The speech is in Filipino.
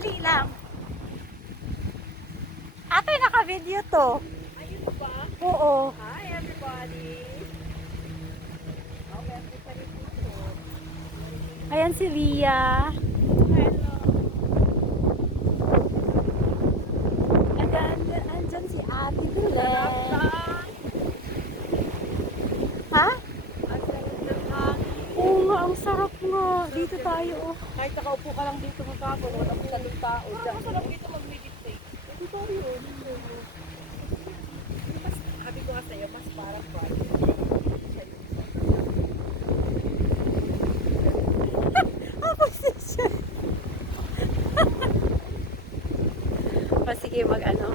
Dali lang. Ate, naka-video to. Ayun ba? Oo. Hi everybody! Okay, everybody dito. Ayan si Lia. Hello! Andyan si Ate Belen. Sarap! Ha? Ang sarap ng hangin. Oo nga, ang sarap nga. Dito tayo. Oh. Kahit nakaupo ka lang dito magkakon, wala masyadong tao. Ang sarap dito mag-meditate. Ito tayo. Mas, sabi ko nga sa'yo, mas parang private. Ah, position. O sige, mag-ano.